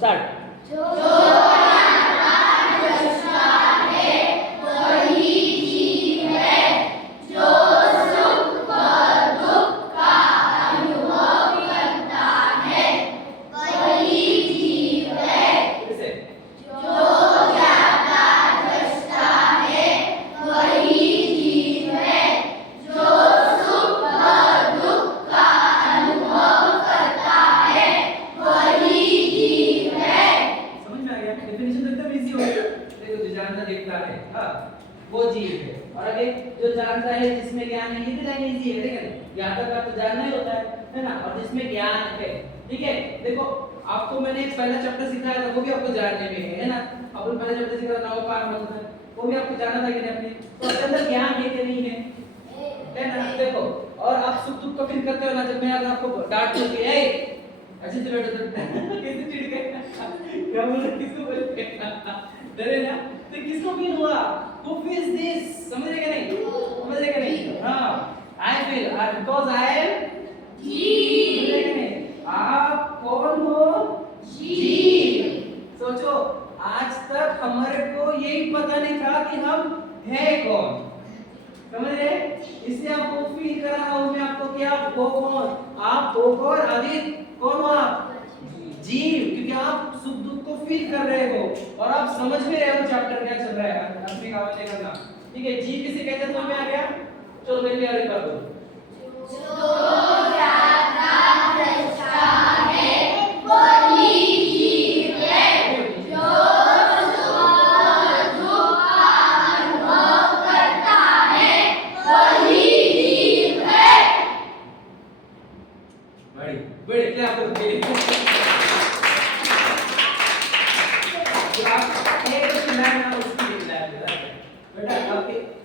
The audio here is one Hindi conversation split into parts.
स्टार्ट। वो जीव है। और आगे जो जानता है जिसमें ज्ञान है, ये भी लाइन इजी है, ठीक है। ज्ञाता का तो जानना ही होता है ना। और जिसमें ज्ञान है, ठीक है। देखो आपको मैंने एक पहला चैप्टर सिखाया था, वो भी आपको जानने में है ना। अपन पहले चैप्टर सिखाया था नवकार मंत्र, वो भी आपको जानना था कि नहीं अपने, तो उसके अंदर ज्ञान है कि नहीं है ना। देखो और आप सुख दुख को फील करते हो ना, जब मैं अगर आपको डांट दूंगी, ए अच्छे से बैठो, तो कैसे चिढ़ गए, क्या बोल रहे, किसको बोलते डरे ना, तो किसको फील हुआ, who feels this, समझ रहे क्या नहीं, समझ रहे क्या नहीं, हाँ I feel because I am जीव, समझ रहे क्या नहीं, आप कौन हो, जीव। सोचो आज तक हमारे को यही पता नहीं था कि हम है कौन, समझ रहे, इससे आपको फील करा रहा हूं मैं आपको कि आप हो कौन, आप हो कौन, आदित्य कौन हो आप, जीव, क्योंकि आप सुख दुख को फील कर रहे हो और आप समझ भी रहे हो चैप्टर क्या चल रहा है, अपनी काम में करना, ठीक है। जीव किसे कहते हैं, समझ में आ गया, चलो मेरे लिए आगे कर दो। जो ज्ञाता दृष्टा है वही जीव है, जो सुख दुख का अनुभव करता है वही जीव है। बड़ी बड़ी क्या बोलते हैं,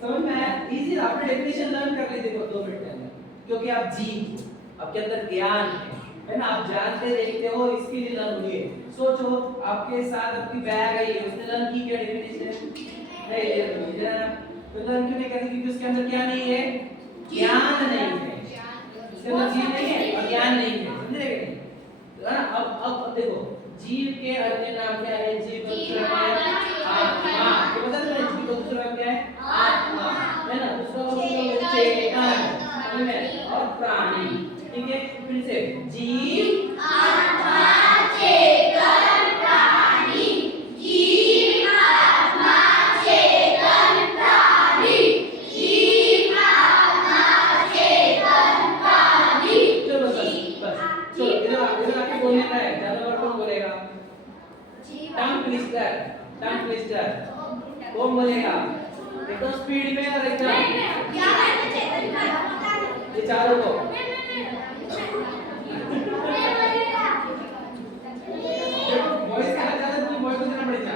समझ में आया, इजी, आपने डेफिनेशन लर्न कर ली, देखो 2 मिनट के अंदर, क्योंकि आप जीव, आपके अंदर ज्ञान है ना, आप जानते देखते हो, इसके लिए लर्न हुई है। सोचो आपके साथ आपकी बैग आई है, उसने लर्न की क्या डेफिनेशन, नहीं ले रही है ना, तो लर्न क्यों नहीं करी, क्योंकि उसके अंदर क्या नहीं है, ज्ञान नहीं है, उसके अंदर जीव नहीं है और ज्ञान नहीं है, समझ रहे हैं ना। अब देखो जीव के अन्य नाम क्या है, जीव का दूसरा क्या है, आत्मा, तो पता है जीव का दूसरा नाम क्या है, आत्मा, है ना, दूसरा चेतन और प्राणी, ठीक है। फिर से जीव, आत्मा, चेतन, प्राणी, जीव, आत्मा, चेतन, प्राणी, जीव, आत्मा, चेतन, प्राणी। चलो बस चलो इधर आके बोलने का है, ज्यादा बार कौन बोलेगा, टंग ट्विस्टर कौन बोलेगा, एकदम स्पीड में और एकदम ये चारों को वॉइस का ज्यादा तुम वॉइस को देना पड़ेगा,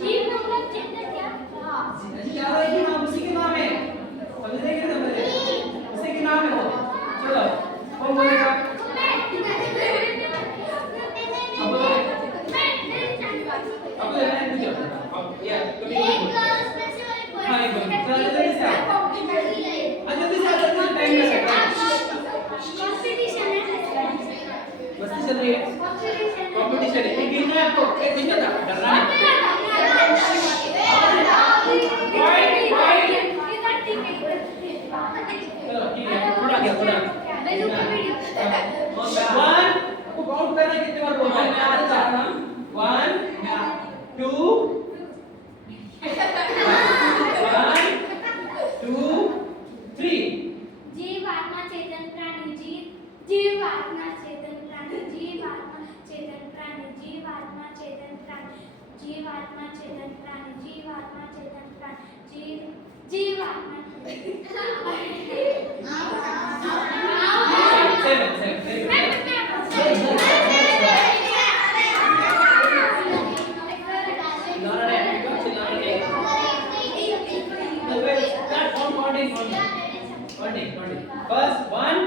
जीव मतलब चेतन क्या, क्या है कि नाम उसी के नाम है, समझ रहे क्या, समझ रहे उसी के नाम है वो। चलो कौन बोलेगा, अब लेना है कुछ, अब या कभी हां एकदम चलो जल्दी से जल्दी से टाइम लगेगा, कंपटीशन चल रही है, कंपटीशन है, एक गिनना है आपको, एक गिनना था, डरना नहीं, चलो ठीक है, थोड़ा गया थोड़ा, वन को काउंट करना कितने बार बोलना है, 1 2 जीव आत्मा चेतन प्राणी, जीव आत्मा चेतन प्राणी, जीव आत्मा चेतन प्राणी, जीव आत्मा चेतन प्राणी, जीव आत्मा चेतन प्राणी, जीव आत्मा चेतन प्राणी, जीव आत्मा First 1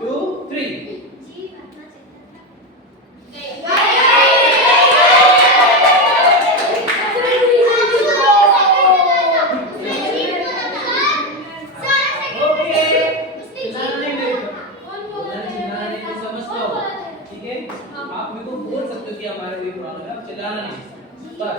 2 3 आप मेरे को बोल सकते हो कि हमारे कोई प्रॉब्लम है, आप चिल्लाना नहीं बस।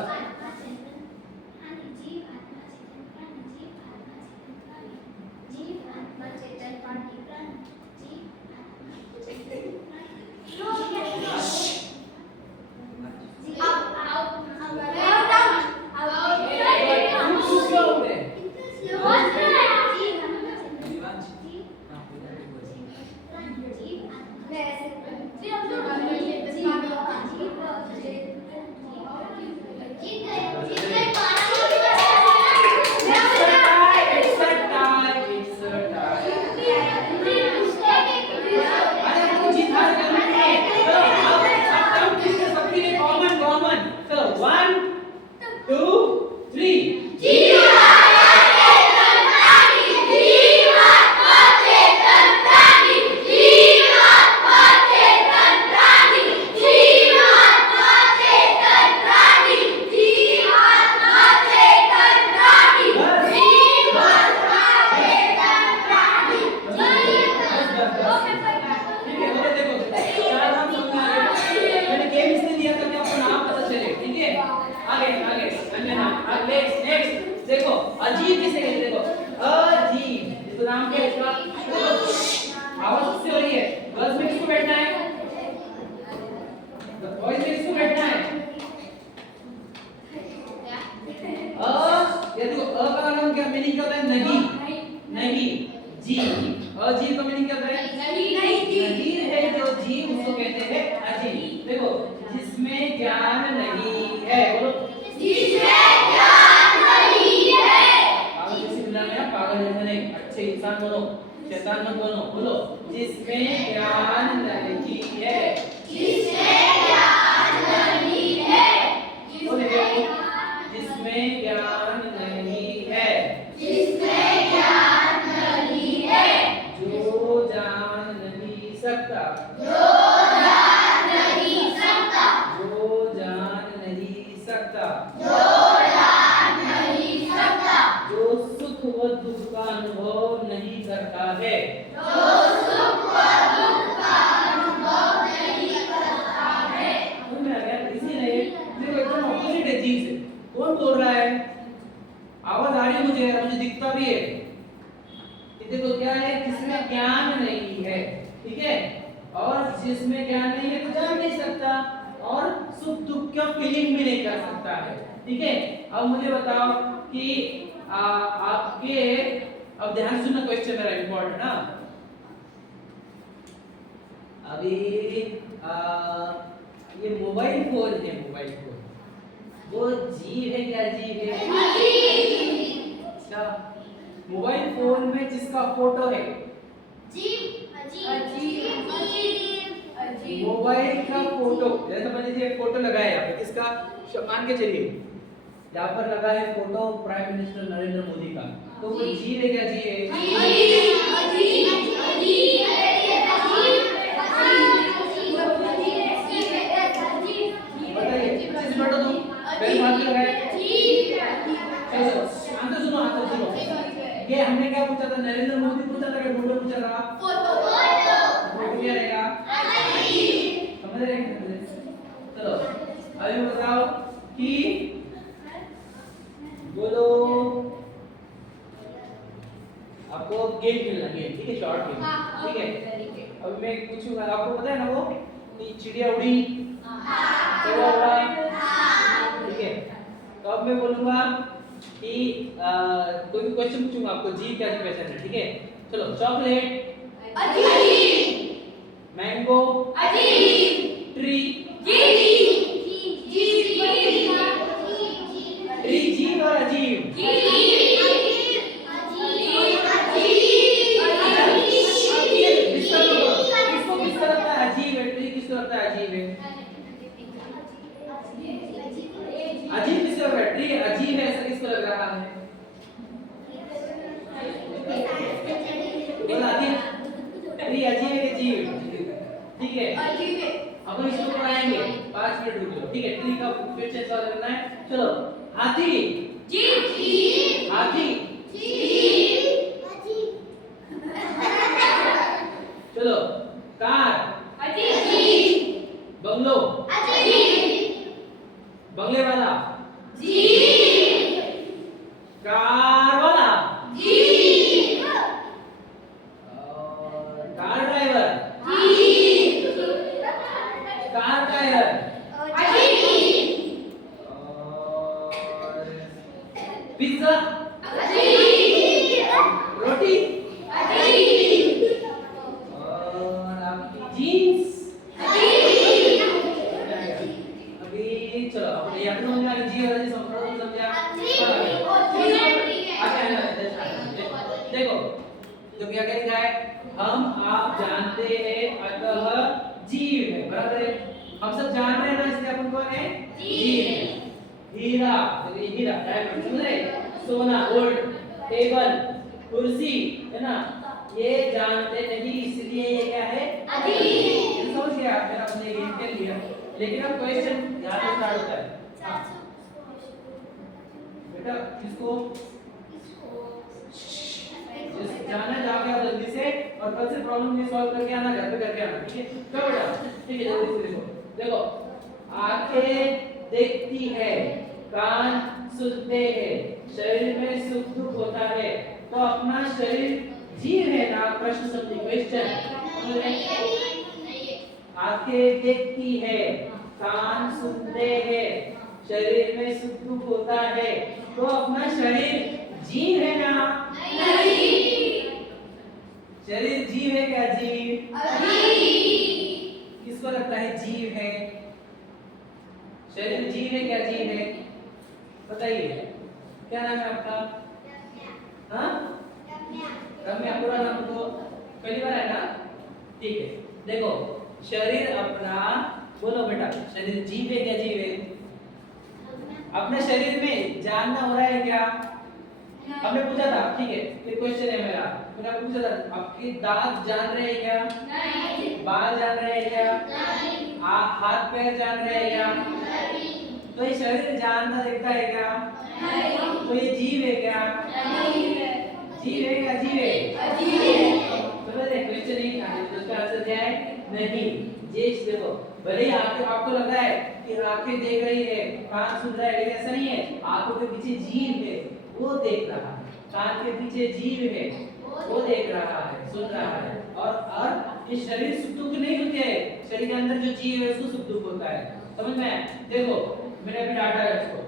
देखो अजीब किसे कहते हैं, देखो अजीब, इसका नाम क्या है इसका, आवाज किससे हो रही है, गर्ल्स में किसको बैठना है, बॉयज में किसको बैठना है, ये देखो अ का नाम क्या मीनिंग क्या होता है, नहीं, नहीं, जी, अजीब का मीनिंग क्या होता है, नहीं है जो जीव उसको कहते हैं अजीब। देखो जिसमें ज्ञान नहीं है, बोलो पागल जैसा नहीं, अच्छे इंसान बनो, शैतान मत बनो, बोलो जिसमें ज्ञान नहीं है, जिसमें ज्ञान नहीं है, जिसमें ज्ञान नहीं है, जिसमें ज्ञान नहीं है, जो जान नहीं सकता, जो जान नहीं सकता, जो जान नहीं सकता, जो जान नहीं सकता, जो सुख व दुख का अनुभव नहीं करता है, जो सुख व दुख का अनुभव नहीं करता है। समझ में आ गया? इसीलिए देखो एकदम ऑपोजिट है चीज से। कौन बोल रहा है? आवाज आ रही है मुझे दिखता भी है। कि देखो क्या है, जिसमें ज्ञान नहीं है, ठीक है, और जिसमें ज्ञान नहीं है तो जान नहीं सकता और सुख दुख का फीलिंग भी नहीं कर सकता है, ठीक है। अब मुझे बताओ कि आपके, अब ध्यान सुनना क्वेश्चन मेरा इंपॉर्टेंट ना, अभी ये मोबाइल फोन है, मोबाइल फोन वो जीव है क्या, जीव है, अच्छा, मोबाइल फोन में जिसका फोटो है मोबाइल का फोटो, जैसे मान लीजिए एक फोटो लगा है यहाँ पे, किसका, मान के चलिए यहाँ पर लगा है photo prime minister Narendra Modi का, तो वो जीव है क्या, जीव है, बताइए अच्छे से बैठो तुम, पहले बात लगाए, आंसर सुनो, आंसर सुनो, ये हमने क्या पूछा था, नरेंद्र मोदी पूछा था कि फोटो पूछा था, फोटो क्या रहेगा, समझ रहे हैं, चलो अभी बताओ कि बोलो, आपको गेम खेलना, गेम, ठीक है, शॉर्ट गेम, ठीक है। अब मैं पूछूंगा, आपको पता है ना वो कि चिड़िया उड़ी, कौवा उड़ा, ठीक है, तो अब मैं बोलूंगा कि कोई भी क्वेश्चन पूछूंगा आपको, जीव क्या क्वेश्चन है, ठीक है, चलो चॉकलेट अजीब, मैंगो अजीब, ट्री ट्री जीव और अजीब, किसको किसको लगता है अजीब है, ट्री किसको लगता है अजीब है, अजीब किसको लग रहा है, ट्री अजीब है ऐसा किसको लग रहा है, बोला अजीब, ट्री अजीब है कि जीव, ठीक है, अब इसको पढ़ाएंगे 5 मिनट रुक लो, ठीक है, ट्री का क्वेश्चन सॉल्व करना है, चलो हाथी जीव, हाथी जीव, चलो कार जीव, अभी चलो अब ये अपने समझ में जी वाला जी समझा देखो तो क्या क्या लिखा है हम आप जानते हैं अतः जीव है बराबर है हम सब जान रहे हैं ना इसलिए अपन कौन है जीव है हीरा तो ये हीरा डायमंड समझ रहे सोना गोल्ड टेबल कुर्सी है ना ये जानते नहीं इसलिए ये क्या है अजीब समझ गया मैंने अपने गेम के लिए लेकिन अब क्वेश्चन यहां से स्टार्ट होता है बेटा किसको जाना जाके आप जल्दी से और कल से प्रॉब्लम ये सॉल्व करके आना घर पे करके आना ठीक है क्या बेटा ठीक है जल्दी से देखो देखो आंखें देखती है कान सुनते हैं शरीर में सुख दुख होता है तो अपना शरीर जीव है ना प्रश्न समझिए क्वेश्चन आंखें देखती है कान सुनते हैं शरीर में सुख दुख होता है तो अपना शरीर जीव है ना शरीर जीव है क्या जीव किसको लगता है जीव है शरीर जीव है क्या जीव है बताइए क्या नाम है आपका हाँ रम्या पूरा नाम तो पहली बार है ना ठीक है देखो शरीर अपना बोलो बेटा शरीर जीव है क्या जीव है अपने शरीर में जानना हो रहा है क्या हमने पूछा था ठीक है ये क्वेश्चन है मेरा मैंने आपको पूछा था आपके दांत जान रहे हैं क्या नहीं बाल जान रहे हैं क्या नहीं हाथ पैर जान रहे हैं क्या नहीं तो ये शरीर जानना देखता है क्या नहीं तो ये जीव है क्या नहीं जीव है क्या जीव है चलो ये क्वेश्चन नहीं था तो इसका आंसर क्या है नहीं ये देखो भले ही आपको लग रहा है कि आंखें देख रही है कान सुन रहा है लेकिन ऐसा नहीं है आंखों के पीछे जीव है वो देख रहा है कान के पीछे जीव है वो देख रहा है सुन रहा है और ये शरीर सुख दुख नहीं होते है शरीर के अंदर जो जीव है उसको सुख दुख होता है समझ में देखो मैंने अभी डाटा है उसको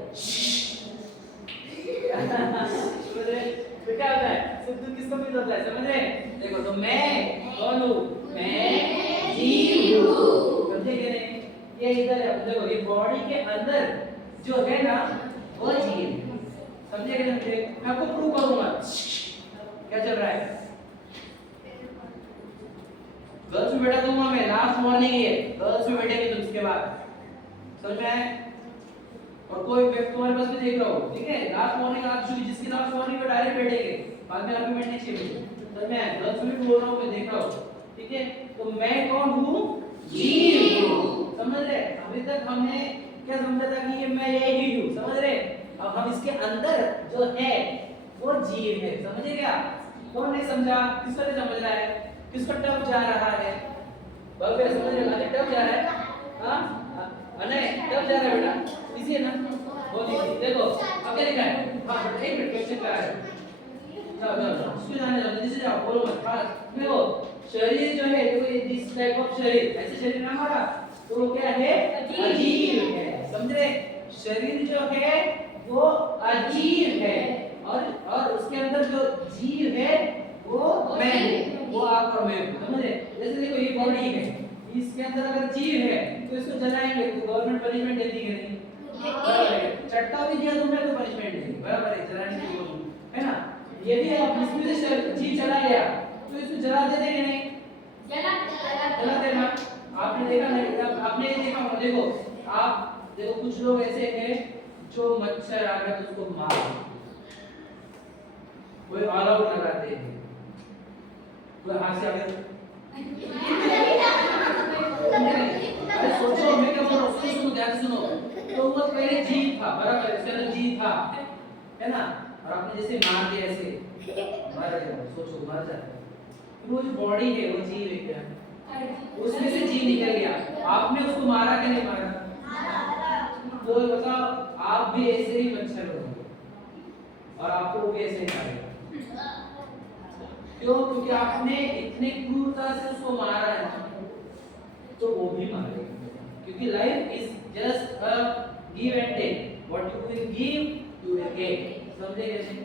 तो क्या होता है सुख दुख किसको फील होता है समझ रहे देखो तो मैं कौन हूँ मैं जीव हूँ समझे कि नहीं ये इधर है देखो ये बॉडी के अंदर जो है ना वो जीव है समझे कि नहीं मैं आपको प्रूव करूंगा क्या चल रहा है गर्ल्स में बैठा दूंगा मैं लास्ट मॉर्निंग है गर्ल्स में बैठेंगे तुम इसके बाद समझ में आए और कोई व्यक्ति तुम्हारे पास भी देख रहा हो ठीक है लास्ट मॉर्निंग आप जिसकी लास्ट मॉर्निंग में डायरेक्ट बैठेंगे बाद में आप भी बैठने चाहिए समझ में आए गर्ल्स में बोल रहा हूं मैं देख रहा हूं ठीक है तो मैं कौन हूं जीव हूं समझ रहे अभी तक हमने क्या समझा था कि ये मैं यही हूं समझ रहे अब हम इसके अंदर जो है वो जीव है समझे क्या कौन नहीं समझा किसको नहीं समझ रहा है किसको टफ जा रहा है बाबू समझ रहे अरे टफ जा रहा है हां अने टफ जा रहा है बेटा इजी है ना बहुत इजी देखो अब क्या लिखा है हां बेटा एक मिनट क्वेश्चन क्या है जाओ इसको जाने दो जल्दी से जाओ बोलो मत फास्ट देखो शरीर जो है देखो ये दिस टाइप ऑफ शरीर ऐसे शरीर ना हमारा तो वो क्या है अजीब है समझे शरीर जो है वो अजीब है और उसके अंदर जो जीव है वो मैं हूं वो आप और मैं हूं समझे जैसे देखो ये बॉडी है इसके अंदर अगर जीव है तो इसको जलाएंगे तो गवर्नमेंट पनिशमेंट देती है नहीं बराबर है चट्टा भी दिया तुमने तो पनिशमेंट देगी बराबर है जलाने की बोलूं है ना यदि आप इसमें से जीव चला गया तो इसको जला देते कि नहीं जला देना आपने देखा नहीं आपने ये देखा होगा देखो आप देखो कुछ लोग ऐसे हैं जो मच्छर आ गया तो उसको मार कोई ऑल आउट लगाते हैं कोई हाथ से अगर अरे सोचो मैं क्या बोल रहा हूँ सुनो ध्यान से सुनो तो वो पहले जीव था बराबर इसके अंदर जीव था है ना और आपने जैसे मार दिया ऐसे मर गया सोचो मर जाता है वो जो बॉडी है वो जीव है क्या उसमें से जीव निकल गया आपने उसको मारा कि नहीं मारा तो बताओ आप भी ऐसे ही मच्छर हो और आपको भी ऐसे ही मारेगा क्यों क्योंकि आपने इतने क्रूरता से उसको मारा है तो वो भी मारेगा क्योंकि life is just a give and take what you will give you will get समझे कैसे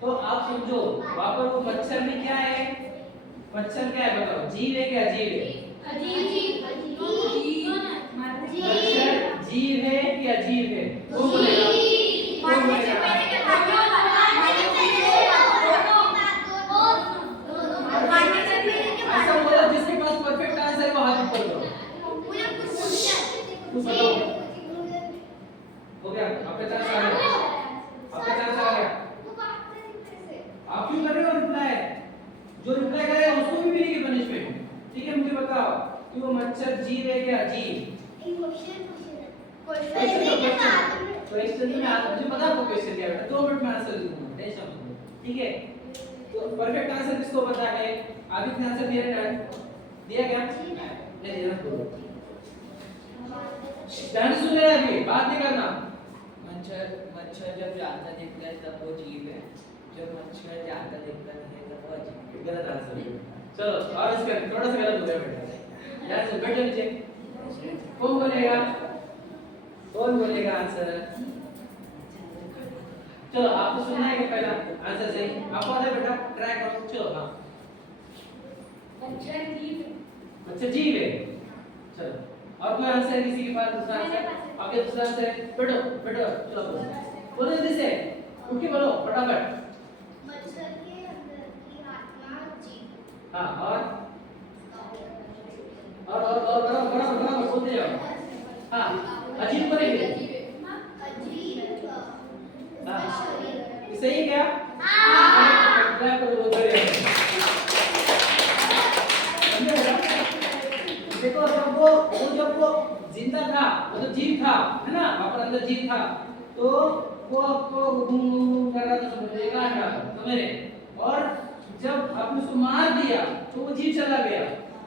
तो आप समझो वहां पर वो मच्छर में क्या है मच्छर क्या है बताओ जीव है क्या जीव है कुछ बताओ। हो गया आपका चांस आ गया, आपका चांस आ गया। आप क्यों कर रहे हो रिप्लाई? जो रिप्लाई करेगा उसको भी मिलेगी पनिशमेंट। ठीक है, मुझे बताओ कि वो मच्छर जीव है क्या? जीव। क्वेश्चन में मुझे पता है आपको क्वेश्चन क्या है, 2 मिनट में आंसर दूंगा, टेंशन मत लो। ठीक है, तो परफेक्ट आंसर किसको पता है? आदित्य ने आंसर दिया क्या? दिया क्या? नहीं दिया तो बोलो। ध्यान से सुन ले, अभी बात नहीं करना। मच्छर जब जाता दिखता है तब वो जीव है, जब मच्छर जाता दिखता नहीं है तब वो अजीब है। गलत आंसर। चलो और इसका थोड़ा सा गलत हो गया बेटा। ध्यान से बैठो नीचे। कौन बोलेगा? कौन बोलेगा आंसर? चलो आपको सुनना है कि पहला आंसर सही? आपको आता है बेटा? ट्राई करो। चलो हाँ, मच्छर जीव है। चलो और कोई आंसर है किसी के पास? दूसरा आंसर? आपके दूसरा आंसर है? बैठो बैठो, चलो बोलो जल्दी से, उठ के बोलो फटाफट। हाँ और बराबर बोलते जाओ। हाँ अजीब बोलेंगे। हाँ सही क्या? ट्राई करो बोलते जाओ। समझे बेटा? देखो जब वो जिंदा था, वो तो जीव था, है ना? वहाँ पर अंदर जीव था, तो वो आपको घूम कर रहा था, समझ रहे? कहाँ था? समझ रहे? और जब आपने उसको मार दिया तो वो जीव चला गया,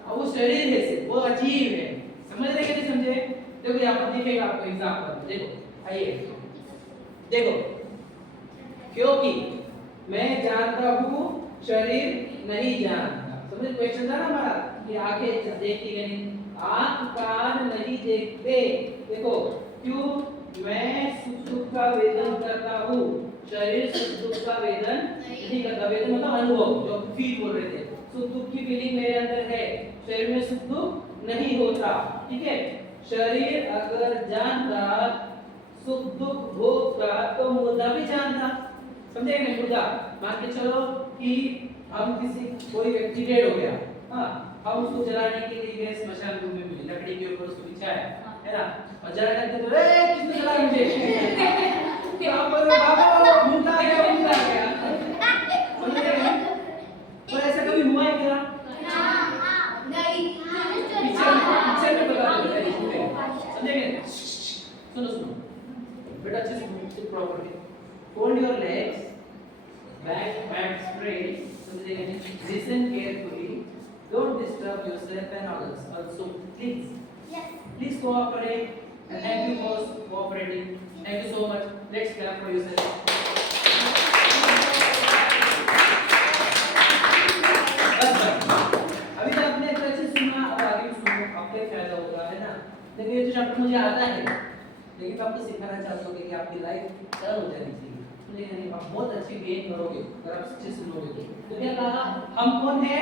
और वो शरीर है से वो अजीब है। समझ रहे कि नहीं समझे? देखो यहाँ पर दिखेगा आपको एग्जांपल। देखो आइए देखो, क्योंकि मैं जानता हूँ शरीर नहीं जानता। समझे? क्वेश्चन था ना हमारा कि आंखें देखती नहीं, आंख कान नहीं देखते। देखो क्यों? मैं सुख दुख का वेदन करता हूँ, शरीर सुख दुख का वेदन नहीं करता। वेदन मतलब अनुभव, जो फील बोल रहे थे। सुख दुख की फीलिंग मेरे अंदर है, शरीर में सुख दुख नहीं होता। ठीक है, शरीर अगर जानता सुख दुख होता तो मुर्दा भी जानता। समझे नहीं? मुर्दा मान के चलो कि हम कोई व्यक्ति डेड हो गया, हाँ, हम उसको जलाने के लिए गए स्मशान भूमि में, लकड़ी के ऊपर उसको बिछाया, है ना? और जलाने के तो किसने जलाया मुझे? आप बोलो बाबा मुर्दा आ गया, मुर्दा आ गया। समझ रहे हैं? तो ऐसा कभी हुआ है क्या? पिक्चर में बता दो। समझेंगे? सुनो बेटा, अच्छे से properly fold your legs back straight. समझेंगे? Listen carefully, don't disturb yourself and others also, please. Please cooperate, and thank you for cooperating. Thank you so much. Let's clap for yourself. अभी तक आपने अच्छे से सुना, अब आगे भी सुनो, आपको एक फायदा होगा, है ना? देखिए ये तो चैप्टर मुझे आता है, लेकिन मैं आपको सिखाना चाहता हूँ कि आपकी लाइफ सरल हो जानी चाहिए। नहीं आप बहुत अच्छी गेन करोगे अगर आप अच्छे से सुनोगे। तो क्या कहा? हम कौन है?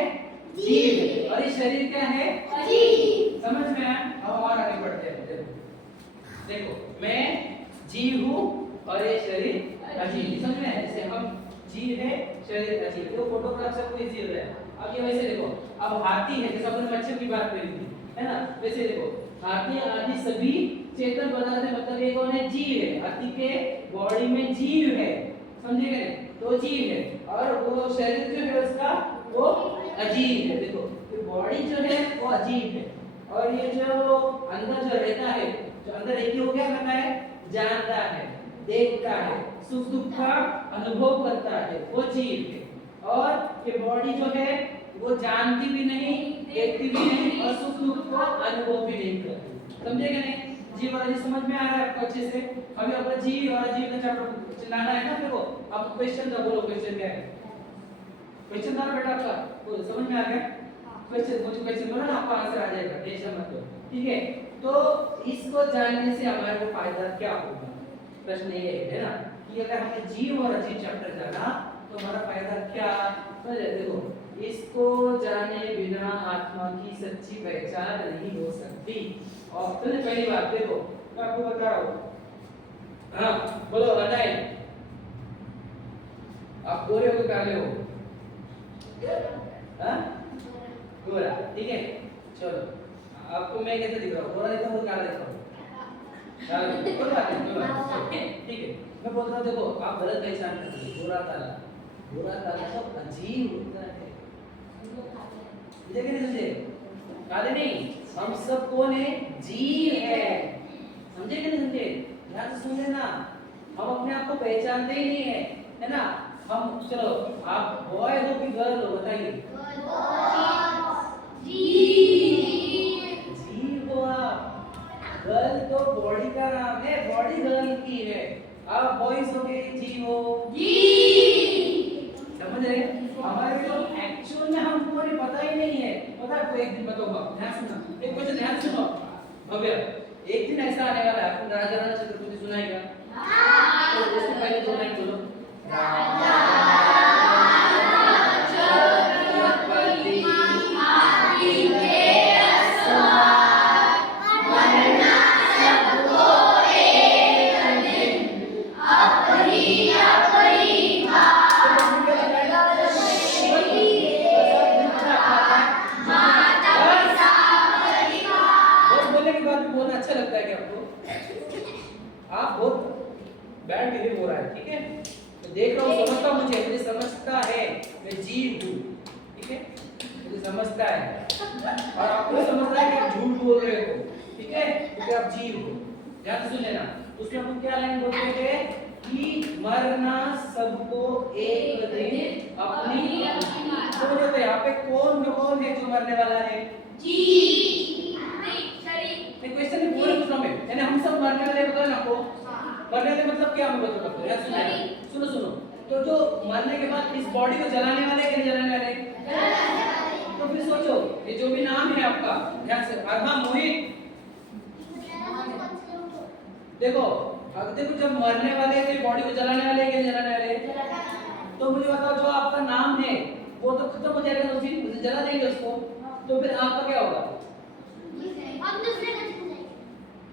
जीव। और ये शरीर क्या है? अजीब। समझ में आया? अब और आगे बढ़ते हैं। देखो मैं जीव हूँ और ये शरीर अजीब। समझ में आया? जैसे हम जीव है, शरीर अजीब। तो फोटोग्राफ से कोई जीव है। अब ये वैसे देखो, अब हाथी है, जैसे अपने मच्छर की बात करी थी, है ना? वैसे देखो हाथी आदि सभी चेतन पदार्थ है, मतलब ये कौन है? जीव है। हाथी के बॉडी में जीव है, समझे गए? तो जीव है, और वो शरीर जो है उसका वो अजीब है। देखो ये बॉडी जो है वो अजीब है, और ये जो अंदर जो रहता है, जो अंदर एक ही हो गया करता है, जानता है, देखता है, सुख दुख का अनुभव करता है, वो जीव है। और ये बॉडी जो है वो जानती भी नहीं, देखती भी नहीं, और सुख दुख को अनुभव भी नहीं करती। समझे कि नहीं? जीव और अजीब समझ में आ रहा है आपको अच्छे से? अभी आपका जीव और अजीब का चैप्टर चिल्लाना है ना। देखो आप क्वेश्चन का बोलो, क्वेश्चन क्या है? क्वेश्चन था ना बेटा आपका, बोलो समझ में आ गया? क्वेश्चन मुझे क्वेश्चन बोलो ना, आपका आंसर आ जाएगा, टेंशन मत लो। ठीक है, तो इसको जानने से हमारे को फायदा क्या होगा? प्रश्न ये है ना कि अगर हमने जीव और अजीब चैप्टर जाना तो हमारा फायदा क्या? देखो इसको जाने बिना आत्मा की सच्ची पहचान नहीं हो सकती। और तो पहली बात देखो, मैं आपको बता रहा हूँ, हाँ बोलो अनाय, आप गोरे हो कि काले हो? हाँ गोरा, ठीक है। चलो आपको मैं कैसे दिख रहा हूँ? गोरा दिख रहा हूँ, काला दिख रहा हूँ? चलो कोई बात नहीं, ठीक है। मैं बोल रहा हूँ देखो आप गलत पहचान कर रहे हो। बुरा ताला तो अजीब होता है। समझे कि नहीं समझे? काले नहीं, हम सब कौन है? जीव है। समझे कि नहीं समझे? ध्यान से सुन लेना। हम अपने आप को पहचानते ही नहीं है ना? हम चलो आप बॉय हो कि गर्ल हो बताइए? जीव हो आप। गर्ल तो बॉडी का नाम है, बॉडी गर्ल की है। आप बॉयज हो के जीव हो। समझ रहे? हमारे को एक्चुअल में हमको नहीं पता ही नहीं है। पता है आपको? एक दिन बताऊंगा, ध्यान सुनना, एक क्वेश्चन ध्यान सुनो भव्य। एक दिन ऐसा आने वाला है, आपने राजा राणा छत्रपति सुना है क्या? तो इससे पहले दो लाइन बोलो। बोलने के बाद भी बोलना अच्छा लगता है क्या आपको? आप बहुत बैड बिहेव हो रहा है, ठीक है? तो देख रहा हूँ, समझता हूँ, मुझे समझता है, मैं जीव हूँ, ठीक है? मुझे समझता है और आपको समझता है कि आप झूठ बोल रहे हो, ठीक है? क्योंकि आप जीव हो। ध्यान से सुन लेना। उसमें हम क्या लाइन बोलते थे कि मरना सबको एक दिन अपनी समझ होते हैं। यहाँ पे कौन है जो मरने वाला है? क्वेश्चन में बोल पूछ रहा हूं मैं, यानी हम सब मरने वाले बताओ ना आपको। मरने वाले मतलब क्या? मैं बता सकता हूं यार, सुनो। तो जो मरने के बाद इस बॉडी को जलाने वाले कि नहीं जलाने वाले? तो फिर सोचो, ये जो भी नाम है आपका, ध्यान से। हाँ मोहित, देखो अब देखो, जब मरने वाले हैं तो बॉडी को जलाने वाले कि नहीं जलाने वाले? तो मुझे बताओ, जो आपका नाम है वो तो खत्म हो जाएगा उस दिन, उसे जला देंगे उसको, तो फिर आपका क्या होगा?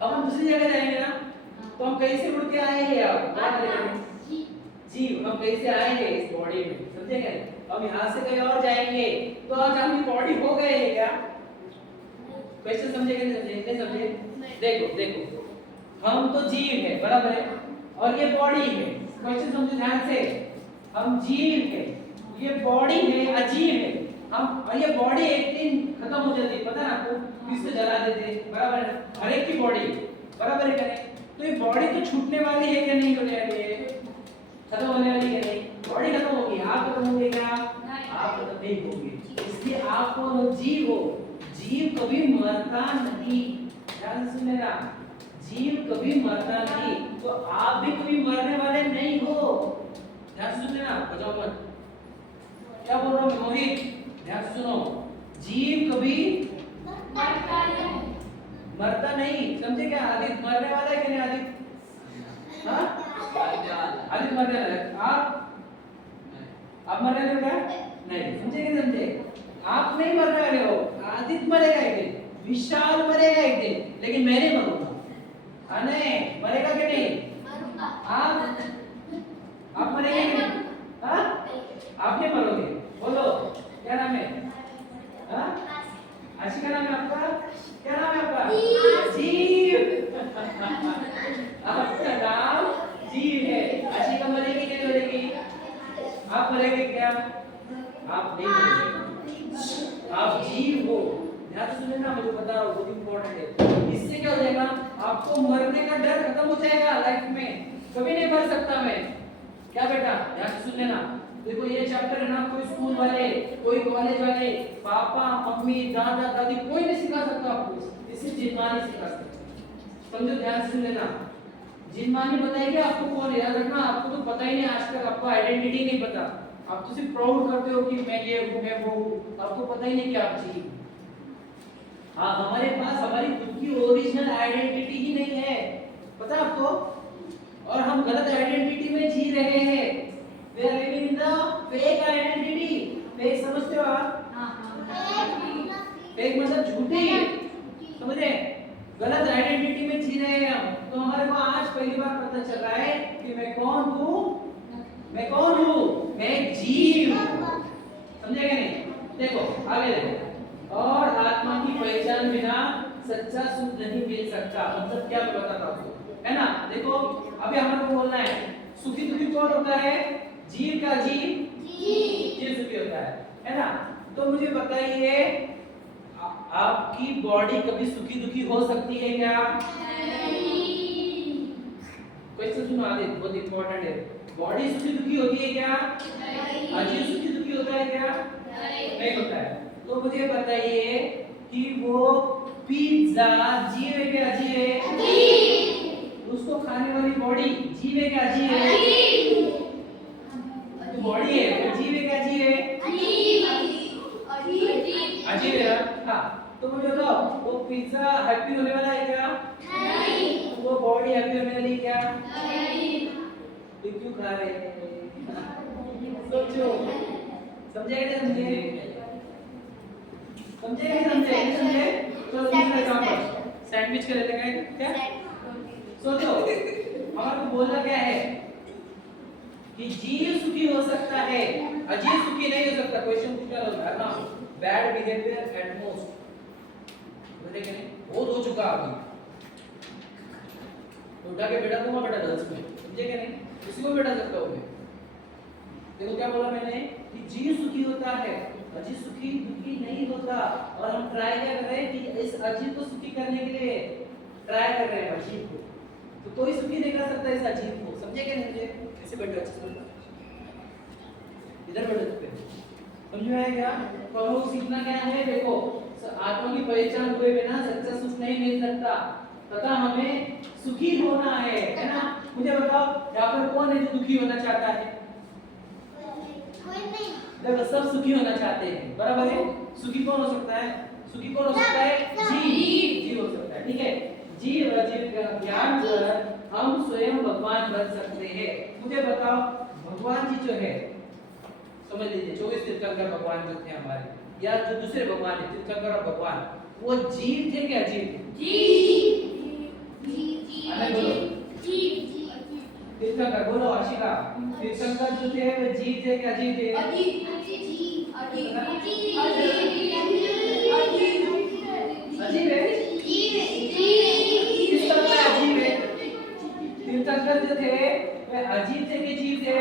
अब हम दूसरी जगह जाएंगे ना, तो हम कहीं से उड़ के आए हैं? आप क्या करेंगे? जीव, हम कहीं से आए हैं इस बॉडी में, समझे क्या? अब यहाँ से कहीं और जाएंगे, तो आज हम बॉडी हो गए हैं क्या? क्वेश्चन समझे कि नहीं समझे? देखो हम तो जीव है, बराबर है, और ये बॉडी है। क्वेश्चन समझो ध्यान से। हम जीव है, ये बॉडी है अजीब है। हम, और ये बॉडी एक दिन खत्म हो जाती है, पता है आपको? किससे जला देते, बराबर है? हर एक की बॉडी, बराबर है क्या नहीं? तो ये बॉडी तो छूटने वाली है क्या नहीं? होने वाली है, खत्म होने वाली है नहीं? बॉडी खत्म होगी, आप खत्म होंगे क्या? आप खत्म नहीं होंगे। इसलिए आप कौन? जीव हो। जीव कभी मरता नहीं। ध्यान से सुनेगा, जीव कभी मरता नहीं, तो आप भी कभी मरने वाले नहीं हो। ध्यान से सुनना, बजाओ मत। क्या बोल रहा हूँ मोहित? ध्यान से सुनो। जीव कभी मरता नहीं, समझे क्या? आदित्य मरने वाला है कि नहीं? आदित्य, हाँ आदित्य मरने वाला है। आप मरने वाले हो क्या? नहीं, समझे कि समझे? आप नहीं मरने वाले हो। आदित्य मरेगा एक दिन, विशाल मरेगा एक दिन, लेकिन मैं नहीं मरूंगा। नहीं, मरेगा कि नहीं? आप मरेंगे कि नहीं? हाँ, आप नहीं मरोगे। बोलो क्या नाम है? हाँ, आशी का नाम है आपका? क्या नाम है आपका? जीव। आपका नाम जीव है। आशी का मरेगी नहीं मरेगी? आप मरेंगे क्या? आप नहीं मरेंगे, आप जीव हो। ध्यान से सुनना, मुझे बता रहा हूँ, बहुत इंपॉर्टेंट है। इससे क्या हो जाएगा? आपको मरने का डर खत्म हो जाएगा लाइफ में। कभी नहीं मर सकता मैं। क्या बेटा? ध्यान से सुन लेना। देखो ये चैप्टर है ना, कोई स्कूल वाले, कोई कॉलेज वाले, पापा मम्मी दादा दादी कोई नहीं सिखा सकता आपको। इससे जिनमानी सिखा सकता। समझो, ध्यान से सुन लेना। जिनमानी बताएगी आपको कौन है, याद रखना। आपको तो पता ही नहीं, आज तक आपको आइडेंटिटी नहीं पता। आप तो सिर्फ प्राउड करते हो कि मैं ये हूँ, मैं वो हूँ। आपको पता ही नहीं कि आप जीव। हाँ, हमारे पास हमारी खुद की ओरिजिनल आइडेंटिटी ही नहीं है, पता है आपको? और हम गलत आइडेंटिटी में जी रहे हैं। We are living in the fake identity. Fake समझते हो आप? fake मतलब झूठी, समझे? गलत आइडेंटिटी में जी रहे हैं हम। तो हमारे को आज पहली बार पता चल रहा है कि मैं कौन हूँ? मैं कौन हूँ? मैं जीव हूँ। समझे क्या नहीं? देखो आगे देखो। और आत्मा की पहचान बिना सच्चा सुख नहीं मिल सकता। मतलब क्या मैं बताता हूँ, है ना। देखो अभी हमारे को बोलना है सुखी दुखी कौन होता है? जीव का जीव सुखी होता है ना। तो मुझे बताइए आपकी बॉडी कभी सुखी दुखी हो सकती है क्या? क्वेश्चन सुनो आदित्य, बहुत इंपॉर्टेंट है। बॉडी सुखी दुखी होती है क्या? अजीब सुखी दुखी होता है क्या? नहीं होता है। तो मुझे बताइए कि वो पिज्जा जीव है क्या अजीब है? उसको खाने वाली बॉडी जीव है क्या अजीब है? जो बॉडी है वो जीव है क्या अजीब है? अजीब है ना। हाँ तो मुझे बताओ वो पिज्जा हैप्पी होने वाला है क्या? नहीं। वो बॉडी हैप्पी होने वाली है क्या? नहीं। तो क्यों खा रहे हैं? सोचो, समझे कि नहीं समझे? चलो दूसरा एग्जांपल सैंडविच का लेते हैं क्या? सोचो हमारे को बोलना क्या है कि जीव सुखी हो सकता है, अजीब सुखी नहीं हो सकता। क्वेश्चन पूछा होता है ना, बैड बिहेवियर एट मोस्ट, बोलते कि नहीं बहुत हो चुका अभी, तो उठा के बैठा दूंगा बेटा डल्स में, समझे कि नहीं? किसी को बैठा सकता हूँ मैं। देखो क्या बोला मैंने कि जीव सुखी होता है, अजीब सुखी दुखी नहीं होता। और हम ट्राई क्या कर रहे हैं कि इस अजीब को सुखी करने के लिए ट्राई कर रहे हैं अजीब को। तो कोई सुखी नहीं कर सकता इस अजीब को, समझे क्या नहीं? कैसे बैठो अच्छे से, इधर बैठो पे, समझ में आया क्या? तो हम लोग सीखना क्या है, देखो आत्मा की पहचान हुए बिना सच्चा सुख नहीं मिल सकता, तथा हमें सुखी होना है ना। मुझे बताओ यहाँ पर कौन है जो दुखी होना चाहता है? देखो सब सुखी होना चाहते हैं, बराबर है। सुखी कौन हो सकता है? सुखी कौन हो सकता है? जीव हो सकता है, ठीक है। जीव और जीव का ज्ञान कर हम स्वयं भगवान बन सकते हैं। मुझे बताओ भगवान जी जो है, समझ लीजिए 24 तीर्थंकर भगवान जो थे हमारे, या जो दूसरे भगवान है तीर्थंकर और भगवान, वो जीव थे क्या? जीव तीर्थंकर बोलो आशिका, तीर्थंकर जो थे वो जीव थे क्या अजीब थे? अजीब है। किस तरह का अजीब है? तीर्थंकर जो थे वे अजीब थे कि जीव थे?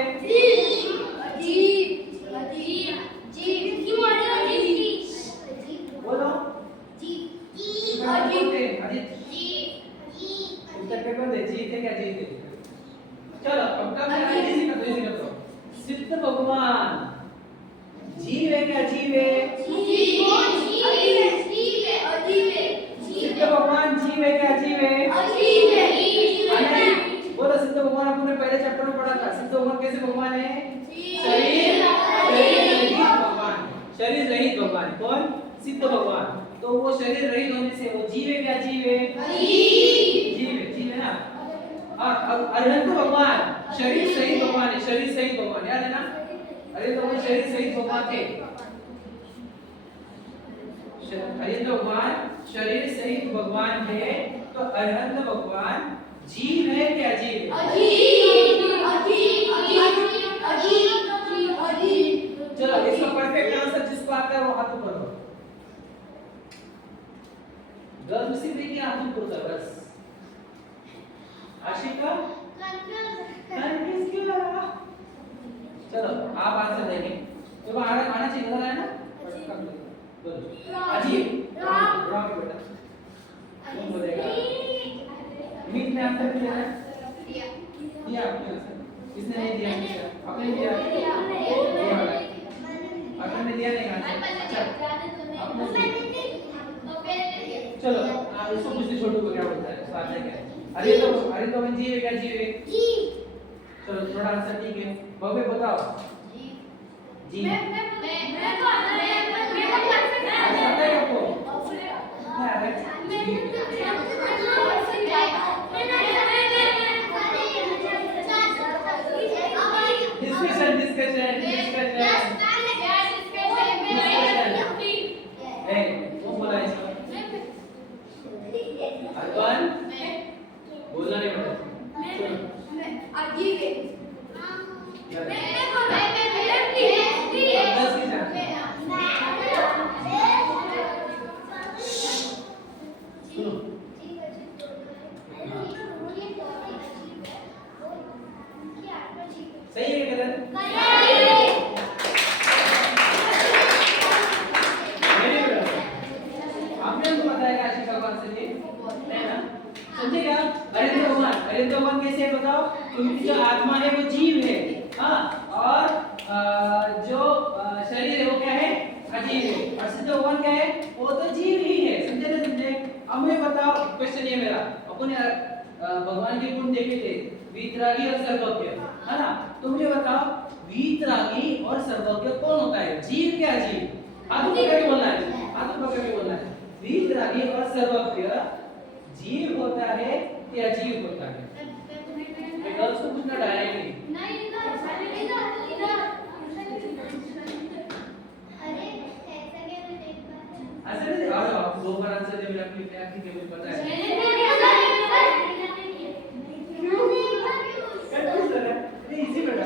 बोलो अजीब थे। तीर्थंकर कौन थे? जीव थे क्या अजीब थे? चलो अब कब इसी का तो सिद्ध भगवान जीव है क्या अजीब है? सिद्ध भगवान जीव है क्या अजीब है? बोलो सिद्ध भगवान आपने पहले चैप्टर में पढ़ा था। सिद्ध भगवान कैसे भगवान है? शरीर रहित भगवान, शरीर रहित भगवान। कौन? सिद्ध भगवान। तो वो शरीर रहित होने से वो जीव है क्या अजीब है? जीव है ना। और अरिहंत भगवान शरीर सहित भगवान है, शरीर सहित भगवान, याद है ना? अरे तो वो शरीर सहित भगवान थे। अरिहंत भगवान शरीर सहित भगवान है, तो अरिहंत भगवान जीव है क्या अजीब है? चलो इसका परफेक्ट आंसर जिसको आता है वो हाथ ऊपर करो। गर्ल उसी पे की हाथ ऊपर करो बस। आशिका कंफ्यूज क्यों लगा? चलो आप आंसर देंगे तो आना चाहिए, नजर आया ना? अजीब रॉन्ग बेटा, कौन बोलेगा? मीट ने आंसर दिया है? दिया आपने आंसर? किसने नहीं दिया? आपने दिया? आपने दिया नहीं आंसर? चलो इसको पूछते छोटू को क्या बोलता है, बात है क्या? अरे तो मैं जीव है क्या? जीव है। चलो थोड़ा आंसर ठीक है, भव्य बताओ। जी बोलना नहीं पड़ता। सुनो समझे क्या? अरिंद भगवान कैसे है बताओ? क्योंकि जो आत्मा है वो जीव है, हाँ, और जो शरीर है वो क्या है? अजीव है। और सिद्ध भगवान क्या है? वो तो जीव ही है। समझे ना? समझे? अब मुझे बताओ, क्वेश्चन ये मेरा, अपन भगवान के गुण देखे थे, वीतरागी और सर्वज्ञ, है ना? तो मुझे बताओ, वीतरागी और सर्वज्ञ कौन होता है? जीव क्या जीव? हाथ पकड़ के बोलना है, हाथ पकड़ के बोलना है। वीतरागी और सर्वज्ञ जीव होता है कि अजीव होता है? गर्ल्स को पूछना डायरेक्टली। नहीं इधर अरे ऐसा कैसे देख पा ऐसे नहीं, आप दो बार आंसर दे, मेरा अपनी क्या थी मुझे पता है। नहीं इजी बेटा,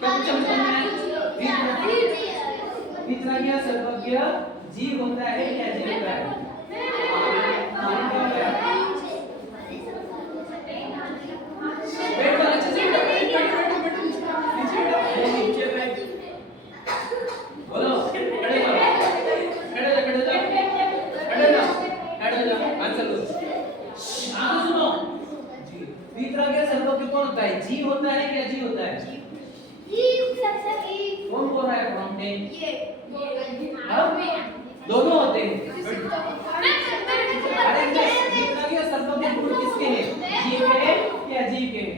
क्या पूछा मैंने? वीतरागी और सर्वज्ञ जीव होता है कि अजीव होता है? बैठो अच्छे से, नीचे बैठ, बोलो, खड़े जाओ, आंसर दो। सुनो, वीतरागी और सर्वज्ञ कौन होता है? जीव होता है कि अजीव होता है? कौन बोल रहा है फाउंटेन? दोनों होते हैं। अरे वीतरागी और सर्वज्ञ गुण किसके हैं? जीव के हैं कि अजीव के हैं?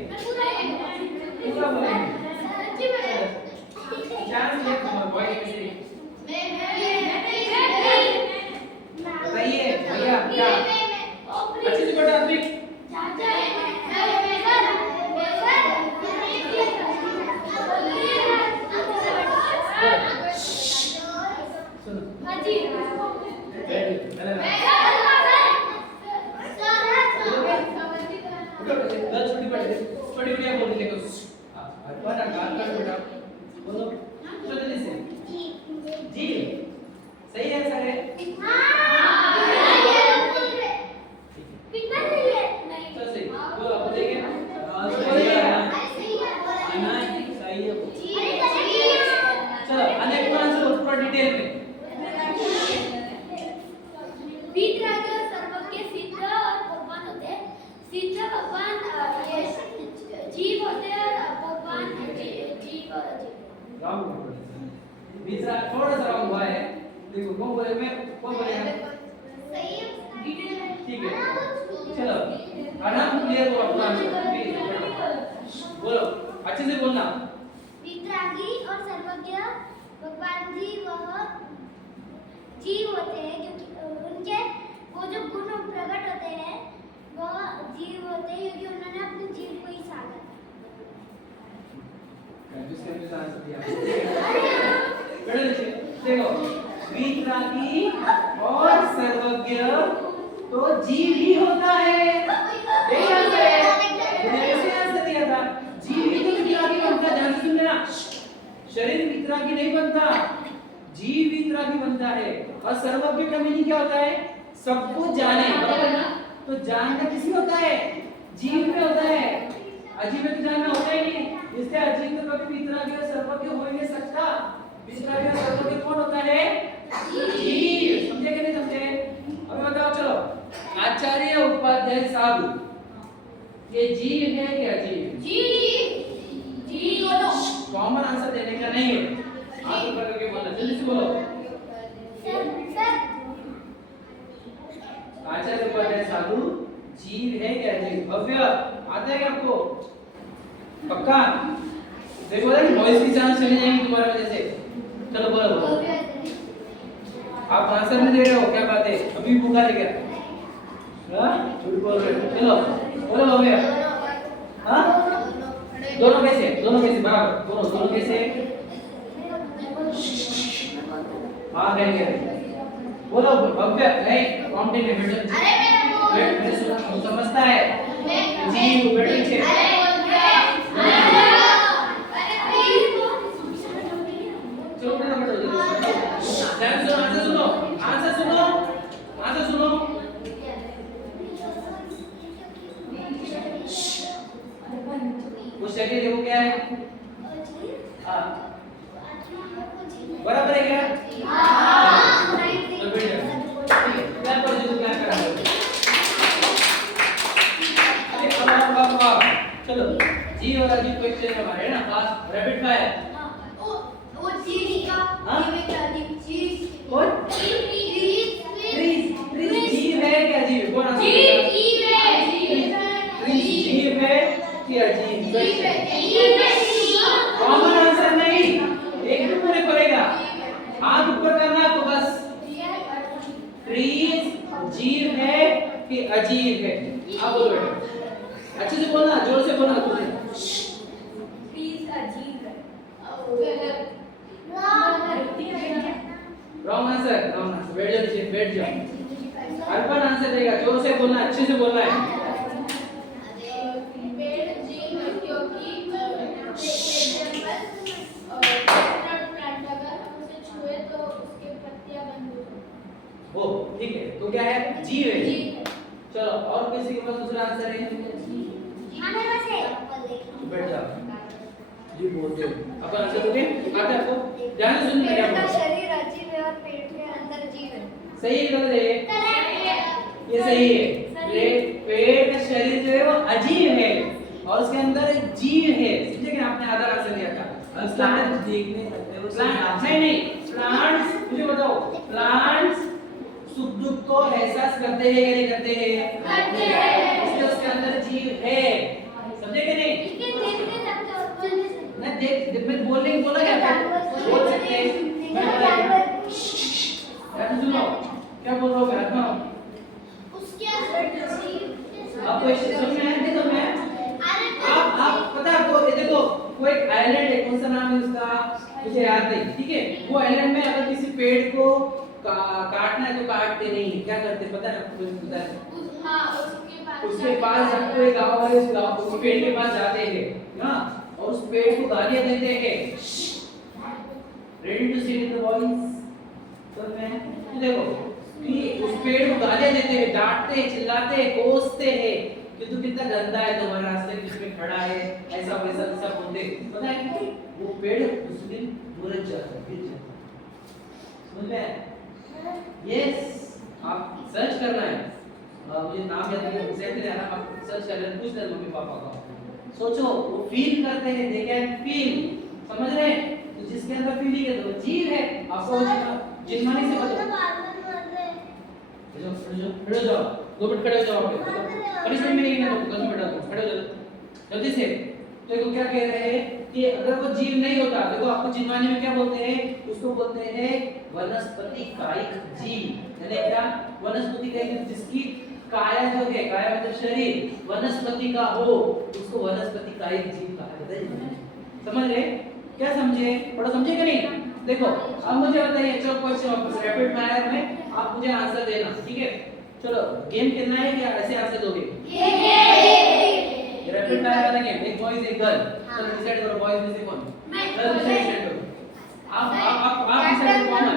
पूरा बोलेंगे। चांस ले तुम्हारे बॉय किसे? बताइए भैया क्या? अच्छे से पढ़ो आदमी। छोटी बिटिया बोल रही है बड़ा कान कर बेटा, बोलो तो जल्दी से। जी सही है सर? चलो सही, बोलो आप बोलेंगे। चलो अनेक आंसर पूरा डिटेल में। वीतरागी और सर्वज्ञ सिद्ध और भगवान होते हैं। सिद्ध भगवान जीव होते हैं और भगवान जीव और अजीव। रॉन्ग, बीच थोड़ा सा रॉन्ग हुआ है। देखो कौन बोले, मैं कौन बोलेगा? सही है, ठीक है, चलो आराम से क्लियर करो अपना आंसर, बोलो अच्छे से बोलना। वीतरागी और सर्वज्ञ भगवान जी वह जीव होते हैं, क्योंकि उनके वो जो गुण प्रकट होते हैं वह जीव होते हैं, क्योंकि उन्होंने अपने जीव को ही साधा। कंफ्यूज आंसर दिया। देखो वीतरागी और सर्वज्ञ तो जीव ही होता है। यही आंसर है, मैंने आंसर दिया था। जीव ही तो वीतरागी बनता है। ध्यान से सुन लेना, शरीर वीतरागी नहीं बनता, जीव वीतरागी बनता है। और सर्वज्ञ का मीनिंग क्या होता है? सब कुछ जाने, बराबर ना? तो जानना किसी होता है? जीव में होता है। अजीब में तो जानना होता ही नहीं, इसलिए अजीब तो कभी वीतरागी और सर्वज्ञ हो ही नहीं सकता। वीतरागी और सर्वज्ञ कौन होता है? जीव। समझे कि नहीं समझे? अभी बताओ चलो, आचार्य उपाध्याय साधु ये जीव है कि अजीब? जीव दोनों। कॉमन आंसर देने का नहीं है, हाथ ऊपर करके बोलना, जल्दी से बोलो। आचार्य उपाध्याय साधु जीव है कि अजीब? भव्य आता है क्या आपको? पक्का? देखो ना वॉइस की चांस चली जाएगी तुम्हारे वजह से। चलो बोलो, आप आंसर नहीं दे रहे हो, क्या बात है? अभी भूखा है क्या? हाँ झूठ बोल रहे हो। चलो बोलो भव्य। हाँ दोनों कैसे? दोनों कैसे? बराबर दोनों कैसे? हाँ कहेंगे, बोलो भव्य। नहीं काउंटिंग है बेटा, मैं समझता है जी बेटे छे। चलो बेटा आंसर सुनो, आंसर सुनो, आंसर सुनो। वो शरीर है वो क्या है? हाँ बराबर है क्या? हाँ। तो बेटा क्या कर दो, क्या करा? और अजीब क्वेश्चन है हमारे, है ना? Fast rapid fire. वो चीज का हाँ? ये एक अजीब चीज कौन? ट्रीज जीव है क्या अजीब? कौन आंसर देगा? ट्रीज जीव है कि अजीब? कॉमन आंसर नहीं, एक भी पूरे खोलेगा, हाथ ऊपर करना आपको बस। ट्रीज जीव है कि अजीब है? आप बोलो बेटा, अच्छे से बोलना, जोर से बोलना। Wrong answer, wrong answer. बैठ जाओ नीचे, बैठ जाओ। अर्पण आंसर देगा, जोर से बोलना, अच्छे से बोलना है। वो ठीक है, तो क्या है? जीव है। चलो, और किसी के पास दूसरा आंसर है? बैठ जाओ जी, बोलते हो अपन आंसर दोगे? आता है आपको? ध्यान से सुनिए क्या बोल। शरीर अजीब है और पेट के अंदर जीव है। सही है गलत है? ये सही है। पेट का शरीर जो है वो अजीब है और उसके अंदर एक जीव है। समझे कि आपने आधा आंसर दिया था। प्लांट देखने सकते हो, प्लांट नहीं, प्लांट्स मुझे बताओ, प्लांट्स सुख दुख को एहसास करते हैं या नहीं करते हैं? करते हैं। इसलिए उसके अंदर जीव है। समझे कि नहीं? मैं देख मैं बोलने की बोला क्या? बोल सकते हैं। सुनो क्या बोल रहा हूँ मैं? आपको इसे समझ में आया? देखो मैं आप पता है आपको, ये देखो वो एक आइलैंड है, कौन सा नाम है उसका मुझे याद नहीं, ठीक है? वो आइलैंड में अगर किसी पेड़ को काटना है तो काटते नहीं, क्या करते पता है आपको? पता है उसके पास जाते हैं, गांव वाले उस पेड़ के पास जाते हैं, हाँ, और उस पेड़ को गालियां देते हैं। Ready to see the voice? तो मैं देखो कि उस पेड़ को गालियां देते हैं, डांटते हैं, चिल्लाते हैं, कोसते हैं कि तू कितना गंदा है, तुम्हारे रास्ते में किसमें खड़ा है, ऐसा वैसा सब बोलते। पता है वो पेड़ उस दिन मुरझ जाता है, गिर जाता है। समझ में? यस, आप सर्च करना है, मुझे नाम याद नहीं, एग्जैक्टली है ना, आप सर्च कर लेना, पूछ लेना मम्मी पापा का। सोचो वो फील करते हैं, दे कैन फील, समझ रहे हैं? तो जिसके अंदर फीलिंग है तो जीव है। आपको जिन्मानी से बताओ, खड़े जाओ, 2 मिनट खड़े हो जाओ, पनिशमेंट मिलेगी ना, 10 मिनट आपको खड़े हो जाओ जल्दी से। तो देखो क्या कह रहे हैं कि अगर वो जीव नहीं होता, देखो आपको जिन्मानी में क्या बोलते हैं? उसको बोलते हैं वनस्पति कायिक जीव। यानी क्या? वनस्पति कायिक, जिसकी काया जो है, काया मतलब शरीर वनस्पति का हो, उसको वनस्पति कायिक जीव कहा जाता है। समझ रहे? क्या समझे? थोड़ा समझे कि नहीं? देखो अब मुझे बताइए, चलो क्वेश्चन वापस रैपिड फायर में आप मुझे आंसर देना, ठीक है? चलो गेम खेलना है या ऐसे आंसर दोगे? रैपिड फायर वाला गेम, एक बॉयज एक गर्ल। चलो डिसाइड करो, बॉयज में से कौन? गर्ल डिसाइड करो। आप डिसाइड करो कौन है?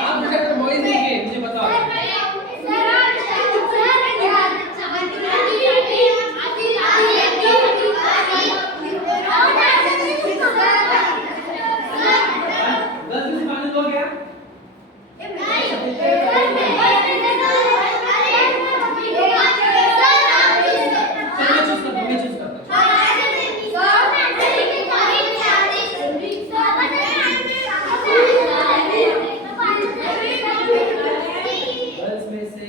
आप डिसाइड करो, बॉयज नहीं है, मुझे बताओ। गर्ल्स में से फाइनल हो गया? मैं चूज करता हूं। गर्ल्स में से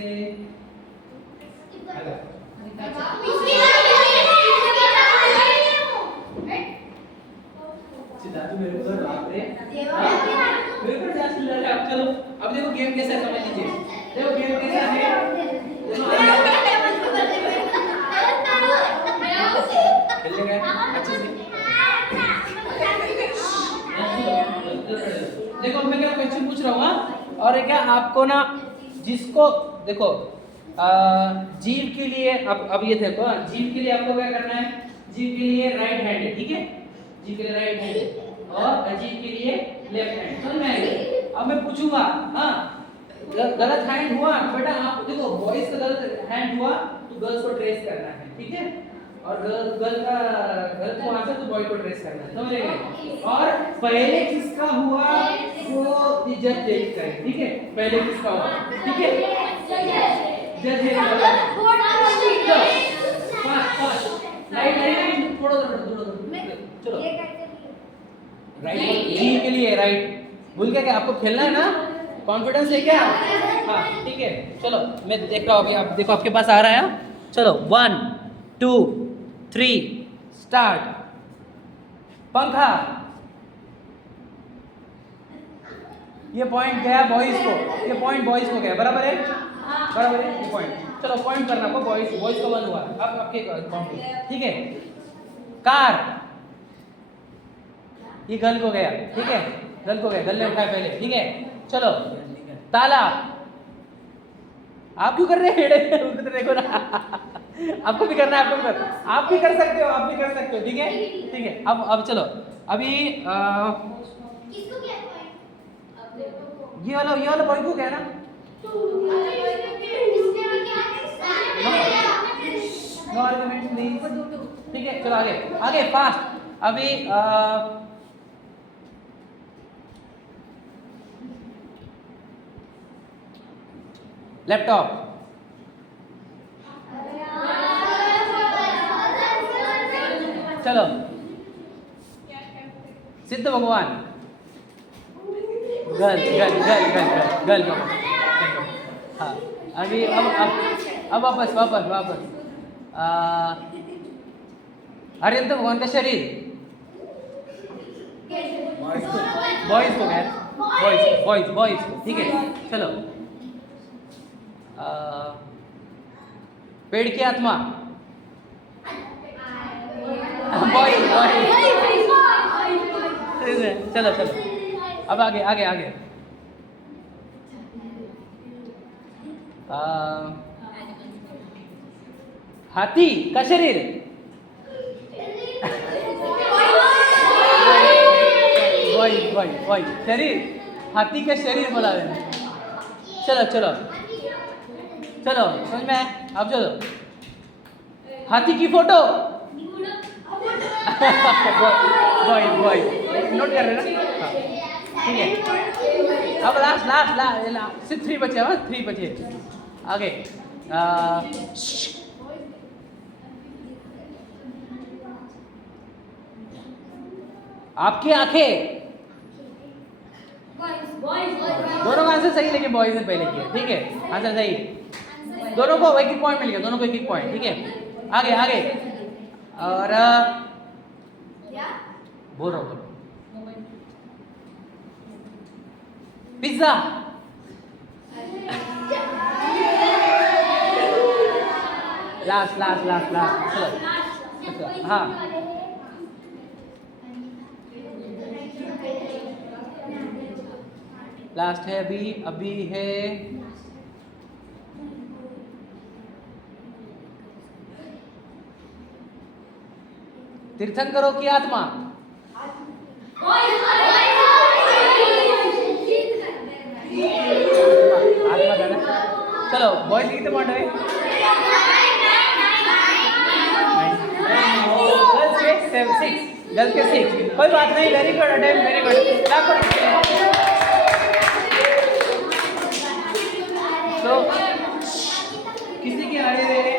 सिद्धार्थ मेरे को बाप रे, मेरे को डांस लग रहा है। चलो अब देखो गेम कैसा है, समझ लीजिए। देखो गेम कैसा है, खेलने गए अच्छे से। देखो मैं क्या क्वेश्चन पूछ रहा हूँ, हाँ? और क्या आपको ना, जिसको देखो जीव के लिए अब ये देखो, जीव के लिए आपको क्या करना है? जीव के लिए राइट हैंड है, ठीक है? जीव के लिए राइट हैंड है और अजीब के लिए लेफ्ट हैंड। समझ में आएगा? अब मैं पूछूंगा, हाँ गलत हैंड हुआ बेटा, आप देखो बॉयज का गलत हैंड हुआ तो गर्ल्स को ट्रेस करना है, ठीक है? और गर्ल का गलत हुआ तो बॉय को ट्रेस करना है, समझ गए? और पहले किसका हुआ वो जज देख करें, ठीक है? पहले किसका हुआ, ठीक है? जज है राइट राइट थोड़ा चलो राइट जी के लिए राइट भूल गया क्या आपको खेलना है ना कॉन्फिडेंस है क्या हाँ ठीक है चलो मैं देख रहा हूँ अभी आप देखो आपके पास आ रहा है चलो 1 2 3 स्टार्ट पंखा ये पॉइंट गया बॉयज को ये पॉइंट बॉयज को गया बराबर है ये पॉइंट चलो पॉइंट करना आपको बॉयज को 1 हुआ अब आपके अकाउंट ठीक है कार ये गर्ल को गया ठीक है गर्ल को गया गर्ल ने उठाया पहले ठीक है चलो ताला आप क्यों कर रहे हैं तो देखो ना आपको भी करना है आपको भी करना आप भी कर सकते हो ठीक है अब चलो अभी किसको क्या पॉइंट ये वाला बॉय को क्या है ना नो आर्गुमेंट प्लीज ठीक है चलो आगे फास्ट अभी लैपटॉप चलो सिद्ध भगवान गर्ल हाँ अभी अब वापस अरिहंत भगवान का शरीर बॉयज को गया बॉयज ठीक है चलो पेड़ की आत्मा बॉयज चलो अब आगे हाथी का शरीर बॉय शरीर हाथी का शरीर बोला मैंने चलो समझ में आया अब चलो हाथी की फोटो बॉय नोट कर रहे ना ठीक है अब लास्ट सिर्फ 3 बचे हैं 3 बचे आगे आपकी आंखें दोनों का आंसर सही लेकिन बॉयज ने पहले किया ठीक है आंसर सही दोनों को एक पॉइंट मिल गया दोनों को एक पॉइंट ठीक है आगे और बोल रहा हूँ पिज्जा लास्ट चलो हाँ लास्ट है अभी है तीर्थंकरों की आत्मा आत्मा था ना चलो बॉयज कितने पॉइंट है गर्ल्स के 6 कोई बात नहीं very good attempt very good तो किसी के आए हुए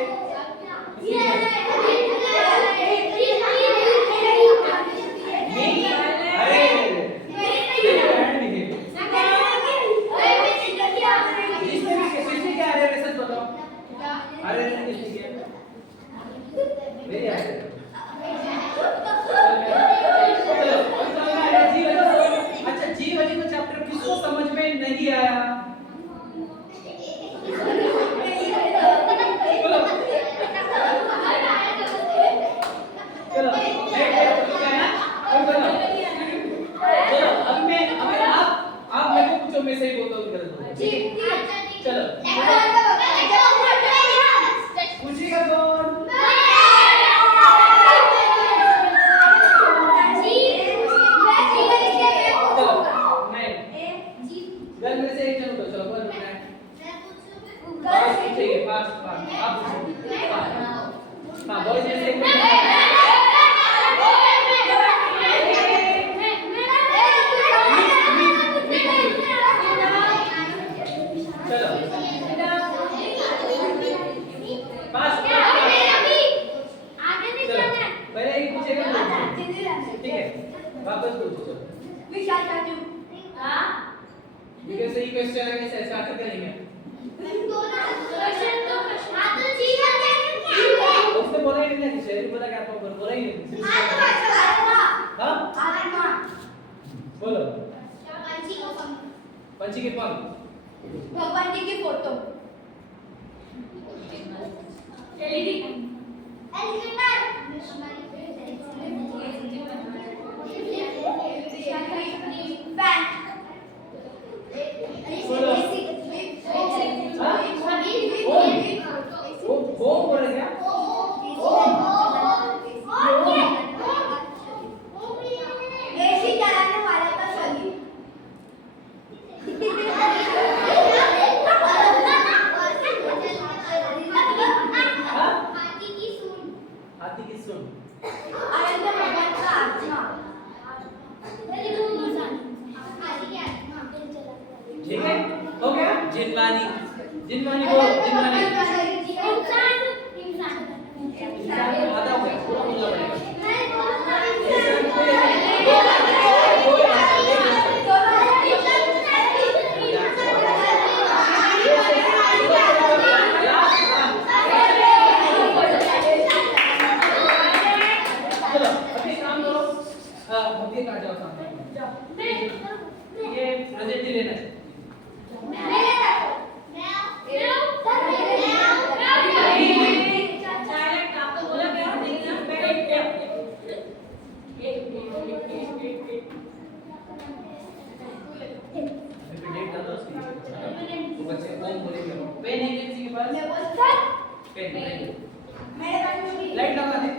ठीक है, सही क्वेश्चन है, कैसे स्टार्ट करेंगे? उसने बोला ही नहीं, शेरी बोला क्या आपको बोला ही नहीं। हाँ बोलो। पंछी के पंख। भगवान जी की फोटो वो बोल रहे क्या? एसी चलाने वाला का शरीर हाँ? हाथी की सूंड हाथी की सूंड। अनंत भगवान का आत्मा ठीक है, हो गया? जिनवानी जिनवानी बोलो, जिनवानी। इंसान इंसान को आधा हो गया, पूरा बोलना पड़ेगा। चलो, अभी काम करो। भव्य का जाओ सामने। ये प्रेजेंट ही लेना है। अभी डेट डालो उसकी। वो बच्चे ओम बोलेंगे। पेन है क्या किसी के पास? पेन नहीं। लाइट लगा दे।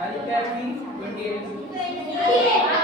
अनिका की 28